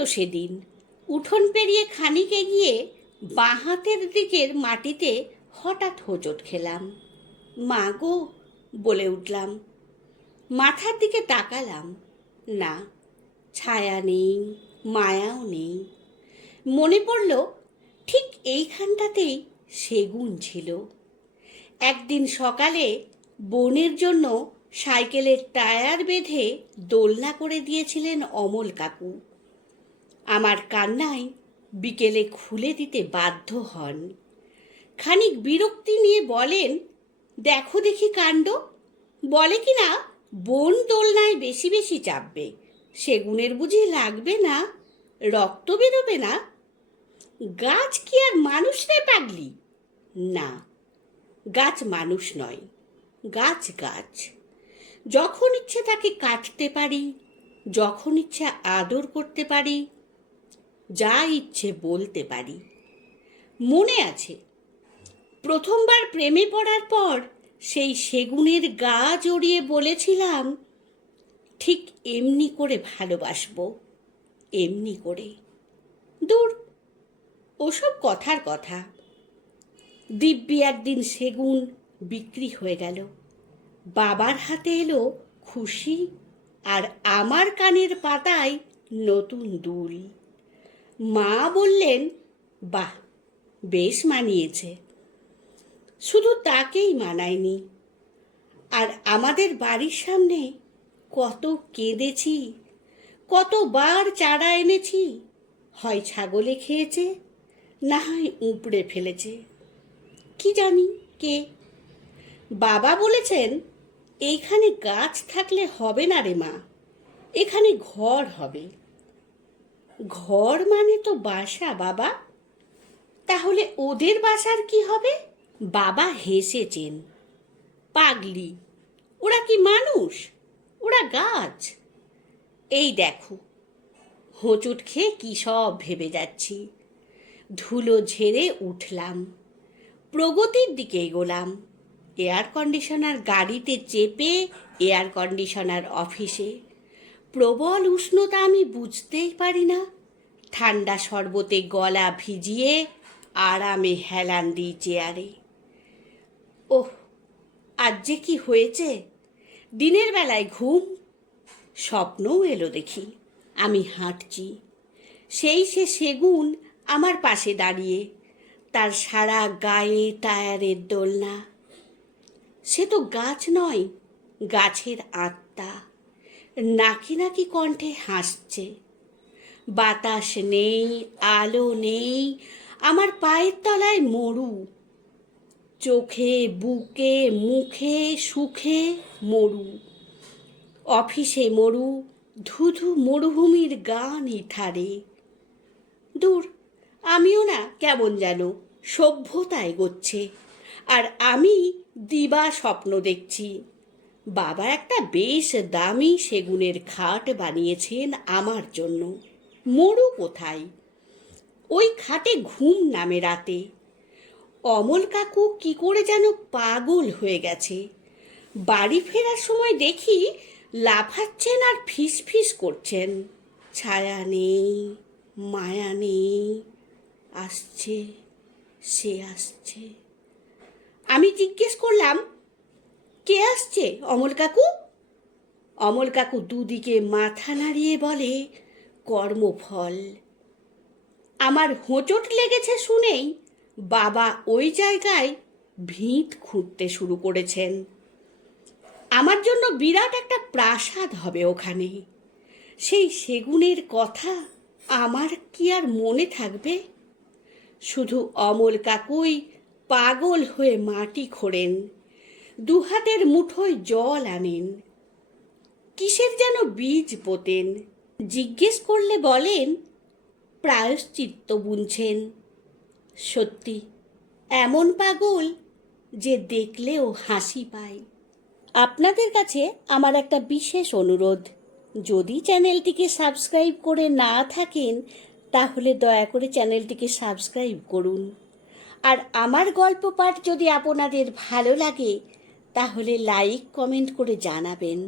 তো সেদিন উঠোন পেরিয়ে খানিক এগিয়ে বাঁ হাতের দিকের মাটিতে হঠাৎ হোঁচট খেলাম। মা গো বলে উঠলাম। মাথার দিকে তাকালাম, না, ছায়া নেই, মায়াও নেই। মনে পড়ল ঠিক এইখানটাতেই সেগুন ছিল। একদিন সকালে বোনের জন্য সাইকেলের টায়ার বেঁধে দোলনা করে দিয়েছিলেন অমল কাকু। আমার কান্নায় বিকেলে খুলে দিতে বাধ্য হন। খানিক বিরক্তি নিয়ে বলেন, দেখো দেখি কাণ্ড। বলে কি না বোন দোলনায় বেশি বেশি চাপবে, সেগুনের বুঝি লাগবে না, রক্ত বেরোবে না। গাছ কি আর মানুষ রে পাগলি? না, গাছ মানুষ নয়, গাছ গাছ। যখন ইচ্ছে তাকে কাটতে পারি, যখন ইচ্ছে আদর করতে পারি, যা ইচ্ছে বলতে পারি। মনে আছে প্রথমবার প্রেমে পড়ার পর সেই সেগুনের গা জড়িয়ে বলেছিলাম, ঠিক এমনি করে ভালোবাসবো, এমনি করে। দূর, ওসব কথার কথা। দিব্যি একদিন সেগুন বিক্রি হয়ে গেল। বাবার হাতে এলো খুশি, আর আমার কানের পাতায় নতুন দুল। মা বললেন, বাহ, বেশ মানিয়েছে। শুধু তাকেই মানায়নি, আর আমাদের বাড়ির সামনে কত কেঁদেছি, কতবার চারা এনেছি। হয় ছাগলে খেয়েছে, না হয় উপড়ে ফেলেছে, কি জানি কে। বাবা বলেছেন, এইখানে গাছ থাকলে হবে না রে মা, এখানে ঘর হবে। ঘর মানে তো বাসা বাবা। তাহলে ওদের বাসার কি হবে? বাবা হেসেছেন। পাগলি, ওরা কি মানুষ? ওরা গাছ। এই দেখো, হোঁচট খেয়ে কী সব ভেবে যাচ্ছি। ধুলো ঝেড়ে উঠলাম, প্রগতির দিকে এগোলাম। এয়ার কন্ডিশনার গাড়িতে চেপে এয়ার কন্ডিশনার অফিসে। প্রবল উষ্ণতা আমি বুঝতেই পারি না। ঠান্ডা শরবতে গলা ভিজিয়ে আরামে হেলান দিই চেয়ারে। ওহ, আজ যে কি হয়েছে! দিনের বেলায় ঘুম, স্বপ্নও এলো দেখি আমি হাঁটছি। সেই সে সেগুন আমার পাশে দাঁড়িয়ে, তার সারা গায়ে টায়ারের দোলনা। সে তো গাছ নয়, গাছের আত্মা। নাকি নাকি কণ্ঠে হাসছে। বাতাস নেই, আলো নেই, আমার পায়ের তলায় মরু। চোখে, বুকে, মুখে, সুখে মরু। অফিসে মরু, ধুধু মরুভূমির গান ইথারে। দূর, আমিও না কেমন যেন সভ্যতা এগোচ্ছে, আর আমি দিবা স্বপ্ন দেখছি। বাবা একটা বেশ দামি সেগুনের খাট বানিয়েছেন আমার জন্য। মরু কোথায়? ওই খাটে ঘুম নামে রাতে। অমল কাকু কি করে যেন পাগল হয়ে গেছে। বাড়ি ফেরার সময় দেখি লাফাচ্ছেন আর ফিস ফিস করছেন। ছায়া নেই, মায়া নেই, আসছে, সে আসছে। আমি জিজ্ঞেস করলাম, কে আসছে অমল কাকু? অমল কাকু দুদিকে মাথা নাড়িয়ে বলে, কর্মফল। আমার হোঁচট লেগেছে শুনেই বাবা ওই জায়গায় ভিত খুঁড়তে শুরু করেছেন। আমার জন্য বিরাট একটা প্রাসাদ হবে ওখানে। সেই সেগুনের কথা আমার কি আর মনে থাকবে? শুধু অমল কাকুই পাগল হয়ে মাটি খোঁড়েন, দুহাতের মুঠোয় জল আনেন, কিসের যেন বীজ পোতেন। জিজ্ঞেস করলে বলেন, প্রায়শ্চিত্ত বুনছেন। সত্যি এমন পাগল যে দেখলেও হাসি পায়। আপনাদের কাছে আমার একটা বিশেষ অনুরোধ, যদি চ্যানেলটিকে সাবস্ক্রাইব করে না থাকেন তাহলে দয়া করে চ্যানেলটিকে সাবস্ক্রাইব করুন। আর আমার গল্প পাঠ যদি আপনাদের ভালো লাগে তাহলে লাইক কমেন্ট করে জানাবেন।